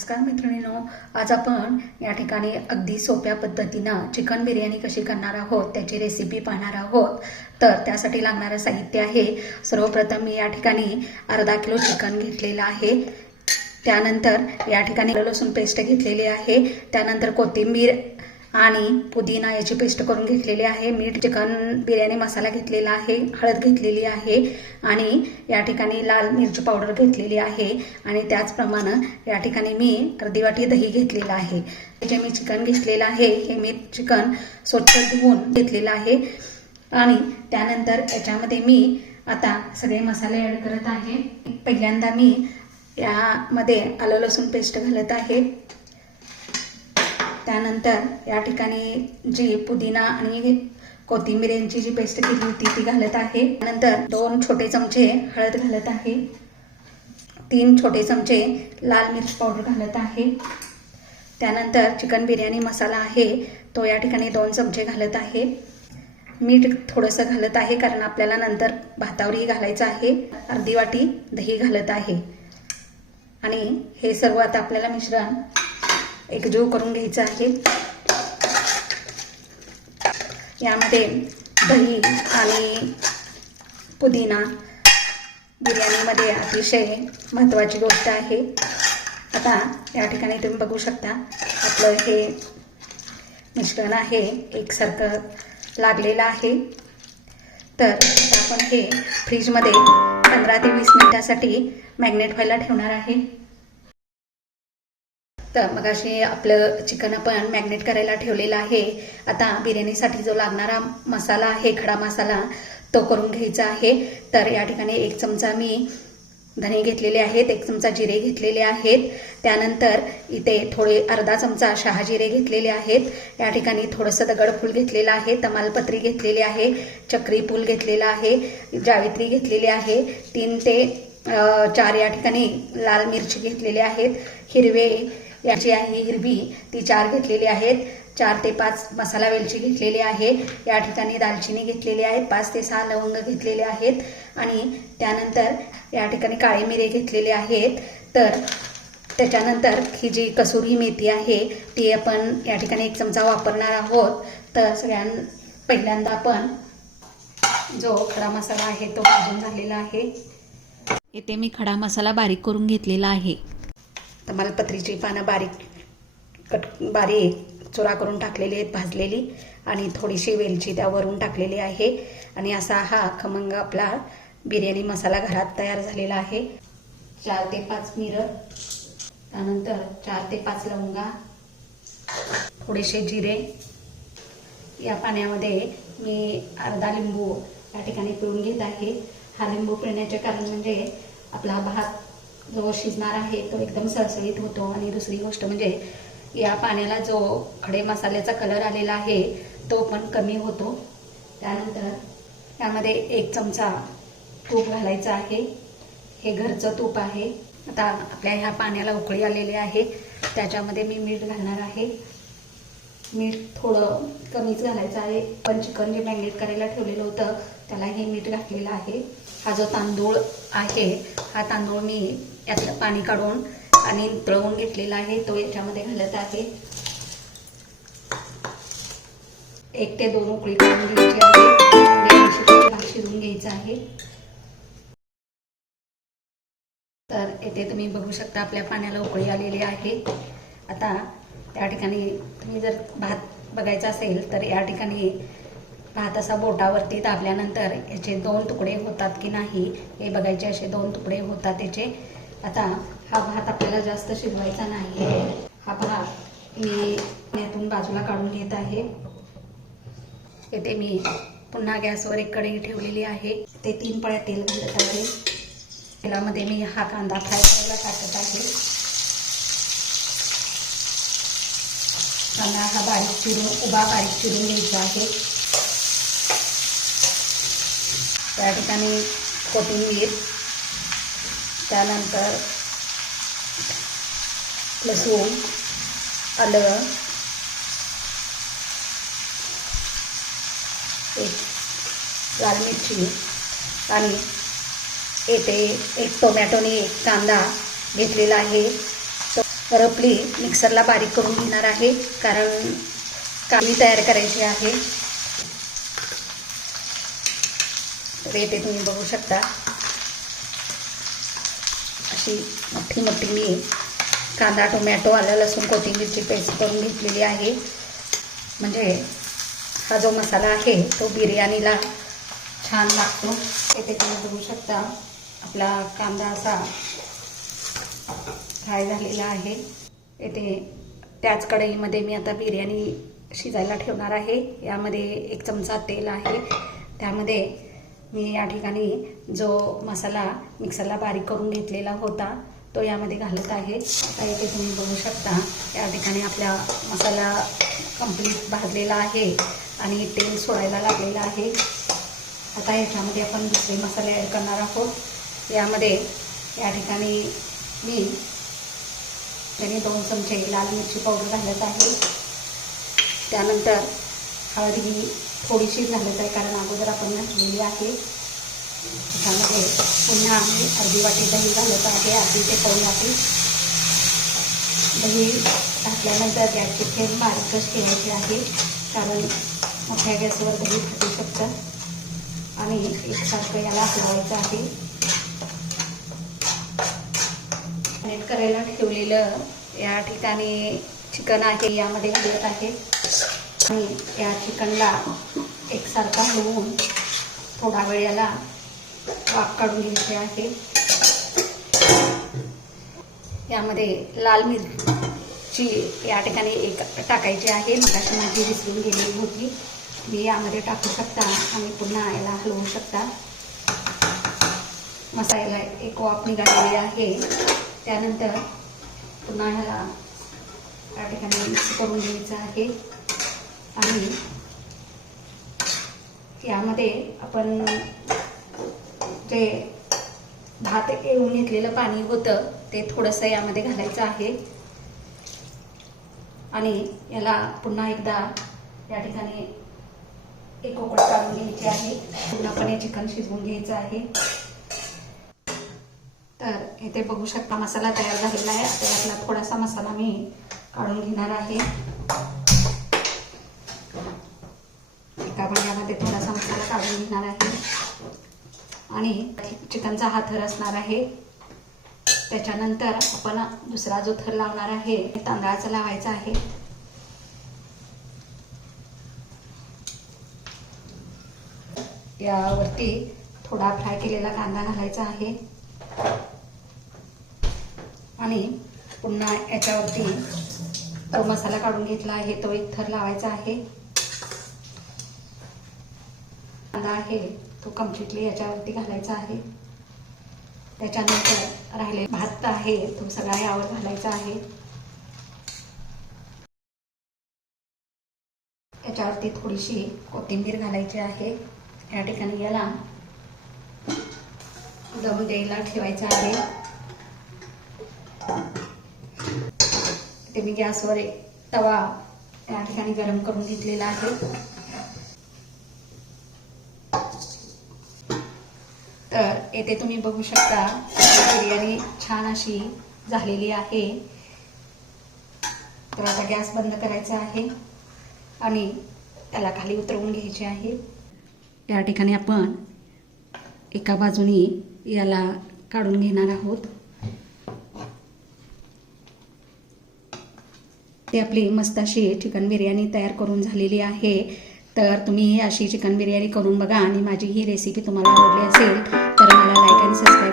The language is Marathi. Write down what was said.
नमस्कार मैत्रिणींनो, आज आपण या ठिकाणी अगदी सोप्या पद्धतीनं चिकन बिर्याणी कशी करणार आहोत त्याची रेसिपी पाहणार आहोत। तर त्यासाठी लागणारं साहित्य आहे, सर्वप्रथम मी या ठिकाणी अर्धा किलो चिकन घेतलेलं आहे। त्यानंतर या ठिकाणी लसूण पेस्ट घेतलेली आहे, त्यानंतर कोथिंबीर आणि पुदिना याची पेस्ट करून घेतलेली आहे। मीठ, चिकन बिर्याणी मसाला घेतलेला आहे, हळद घेतलेली आहे आणि या ठिकाणी लाल मिरची पावडर घेतलेली आहे आणि त्याचप्रमाणे या ठिकाणी मी अर्धी वाटी दही घेतलेला आहे। जे मी चिकन घेतलेलं आहे हे मी चिकन स्वच्छ धुवून घेतलेलं आहे आणि त्यानंतर याच्यामध्ये मी आता सगळे मसाले ॲड करत आहे। पहिल्यांदा मी यामध्ये आलं लसूण पेस्ट घालत आहे, त्यानंतर या ठिकाणी जी पुदिना आणि कोथिंबीर यांची जी पेस्ट केली होती ती घालत आहे। नंतर 2 छोटे चमचे हळद घालत आहे, 3 छोटे चमचे लाल मिर्च पावडर घालत आहे, त्यानंतर चिकन बिर्याणी मसाला आहे तो या ठिकाणी 2 चमचे घालत आहे। मीठ थोडंसं घालत आहे कारण आपल्याला नंतर भातावरही घालायचं आहे। अर्धी वाटी दही घालत आहे आणि हे सर्व आता आपल्याला मिश्रण एकजीव करून घ्यायचं आहे। यामध्ये दही आणि पुदिना बिर्याणीमध्ये अतिशय महत्त्वाची गोष्ट आहे। आता या ठिकाणी तुम्ही बघू शकता आपलं हे मिश्रण आहे एकसारखं लागलेलं आहे। तर आपण हे फ्रीजमध्ये 15 ते 20 मिनिटासाठी मॅग्नेट व्हायला ठेवणार आहे। तर मग अशी आपलं चिकन आपण मॅग्नेट करायला ठेवलेलं आहे। आता बिर्याणीसाठी जो लागणारा मसाला आहे, खडा मसाला, तो करून घ्यायचा आहे। तर या ठिकाणी 1 चमचा मी धणे घेतलेले आहेत, 1 चमचा जिरे घेतलेले आहेत, त्यानंतर इथे थोडे अर्धा चमचा शहाजिरे घेतलेले आहेत, या ठिकाणी थोडंसं दगडफूल घेतलेलं आहे, तमालपत्री घेतलेली आहे, चक्री फूल घेतलेलं आहे, जावित्री घेतलेली आहे, 3 ते 4 या ठिकाणी लाल मिरची घेतलेले आहेत, हिरवे याची आहे हिरवी ती 4 घेतलेली आहेत, 4 ते 5 मसाला वेलची घेतलेली आहे, या ठिकाणी दालचिनी घेतलेली आहे, 5 ते 6 लवंग घेतलेले आहेत आणि त्यानंतर या ठिकाणी काळे मिरे घेतलेले आहेत। तर त्याच्यानंतर ही जी कसुरी मेथी आहे ती आपण या ठिकाणी 1 चमचा वापरणार आहोत। तर पहिल्यांदा आपण जो खडा मसाला आहे तो भाजून झालेला आहे। इथे मी खडा मसाला बारीक करून घेतलेला आहे। तमालपत्रीची पानं बारीक चुरा करून टाकलेली आहेत भाजलेली आणि थोडीशी वेलची त्यावरून टाकलेली आहे आणि असा हा खमंग आपला बिर्याणी मसाला घरात तयार झालेला आहे। 4 ते 5 मिरं, त्यानंतर 4 ते 5 लवंगा, थोडेसे जिरे। या पाण्यामध्ये मी अर्धा लिंबू या ठिकाणी पिळून घेत आहे। हा लिंबू पिळण्याचे कारण म्हणजे आपला भात जो शिजणार आहे तो एकदम सरसरीत होतो आणि दुसरी गोष्ट म्हणजे या पाण्याला जो खडे मसाल्याचा कलर आलेला आहे तो पण कमी होतो। त्यानंतर यामध्ये 1 चमचा तूप घालायचं आहे, हे घरचं तूप आहे। आता आपल्या ह्या पाण्याला उकळी आलेली आहे, त्याच्यामध्ये मी मीठ घालणार आहे। मीठ थोडं कमीच घालायचं आहे, पण चिकन जे मॅग्नेट करायला ठेवलेलं होतं त्याला हे मीठ घातलेलं आहे। हा जो तांदूळ आहे हा तांदूळ मी यातलं पाणी काढून आणि तळवून घेतलेला आहे तो याच्यामध्ये घालत आहे। 1 ते 2 उकळी काढून घ्यायची आहे, भात शिजवून घ्यायचा आहे। तर येथे तुम्ही बघू शकता आपल्या पाण्याला उकळी आलेली आहे। आता त्या ठिकाणी तुम्ही जर भात बघायचा असेल तर या ठिकाणी भात असा बोटावरती दाबल्यानंतर याचे 2 तुकडे होतात की नाही हे बघायचे, असे 2 तुकडे होतात याचे। आता हा भात आपल्याला जास्त शिजवायचा नाही, हा भात मी यातून बाजूला काढून घेत आहे। येथे मी पुन्हा गॅसवर एक कढई ठेवलेली आहे, ते 3 पळ्या तेल घालत आहे। तेलामध्ये मी हा कांदा फ्राय करायला टाकत आहे। कांदा हा बारीक चिरून घ्यायचा आहे। त्या ठिकाणी कोथिंबीर, त्यानंतर लसूण, आलं, लाल मिरची आणि येथे 1 टोमॅटो आणि 1 कांदा घेतलेला आहे। रफली मिक्सरला बारीक करून घेणार आहे, कारण काळी तयार करायची आहे. तर येथे तुम्ही बघू शकता अशी मोठी मोठी मी कांदा, टोमॅटो, आलं, लसूण, कोथिंबीरची पेस्ट करून घेतलेली आहे. म्हणजे हा जो मसाला आहे तो बिर्याणीला छान लागतो. येथे तुम्ही बघू शकता आपला कांदा असा फ्राय झालेला आहे. येथे त्याच कढईमध्ये मी आता बिर्याणी शिजायला ठेवणार आहे. यामध्ये 1 चमचा तेल आहे. त्यामध्ये मी या ठिकाणी जो मसाला मिक्सरला बारीक करून घेतलेला होता तो यामध्ये घालत आहे. आता इथे तुम्ही बघू शकता या ठिकाणी आपला मसाला कंप्लीट भाजलेला आहे आणि तेल सोडायला लागलेला आहे. आता याच्यामध्ये आपण दुसरे मसाले ॲड करणार आहोत. यामध्ये या ठिकाणी मी 2 चमचे लाल मिरची पावडर घालत आहे. त्यानंतर हळद ही थोडीशी घालत आहे, कारण अगोदर आपण घातलेली आहे. त्यामध्ये पुन्हा आम्ही अर्धी वाटी दही घालत आहे, अर्धी ते पाऊण वाटी. दही घातल्यानंतर गॅसची फ्लेम बारीकच ठेवायची आहे, कारण मोठ्या गॅसवर दही फुटू शकतं. आणि एकसारखं याला हलवायचं आहे. मॅरिनेट करायला ठेवलेलं या ठिकाणी चिकन आहे, यामध्ये घालत आहे. आणि या चिकनला एकसारखा हलवून थोडा वेळ याला वाफ काढून घ्यायचे आहे. यामध्ये लाल मिरची या ठिकाणी 1 टाकायची आहे. मगाशी माझी विसरून गेलेली होती, मी यामध्ये टाकू शकता आणि पुन्हा याला हलवू शकता. मसाल्याला 1 वाफ निघालेली आहे. त्यानंतर पुन्हा ह्याला या ठिकाणी मिक्स करून घ्यायचं आहे. आणि यामध्ये आपण जे भात येऊन घेतलेलं पाणी होतं ते थोडंसं यामध्ये घालायचं आहे. आणि याला पुन्हा एकदा या ठिकाणी 1 उकळी काढून घ्यायची आहे. पूर्णपणे चिकन शिजवून घ्यायचं आहे. तर इथे बघू शकता मसाला तयार झालेला आहे. आता यातला थोडासा मसाला मी काढून घेणार आहे. एका भांड्यामध्ये थोडासा मसाला काढून घेणार आहे आणि चिकनचा हा थर असणार आहे. त्याच्यानंतर आपण दुसरा जो थर लावणार आहे तांदळाचा लावायचा आहे. यावरती थोडा फ्राय केलेला कांदा घालायचा आहे आणि पुन्हा याच्यावरती जो मसाला काढून घेतला आहे तो 1 थर लावायचा आहे. कांदा आहे तो कम्प्लिटली याच्यावरती घालायचा आहे. त्याच्यानंतर राहिले भात आहे तो सगळा यावर घालायचा आहे. याच्यावरती थोडीशी कोथिंबीर घालायची आहे. या ठिकाणी याला दम द्यायला ठेवायचं आहे. ते मी गॅसवर तवा या ठिकाणी गरम करून घेतलेला आहे. तर येथे तुम्ही बघू शकता बिर्याणी छान अशी झालेली आहे. तर आता गॅस बंद करायचा आहे आणि त्याला खाली उतरवून घ्यायचे आहे. या ठिकाणी आपण एका बाजूनी याला काढून घेणार आहोत. ती आपली मस्त अशी चिकन बिर्याणी तयार करून झालेली आहे. तर तुम्ही अशी चिकन बिर्याणी करून बघा आणि माझी ही रेसिपी तुम्हाला आवडली असेल तर मला लाईक आणि सबस्क्राईब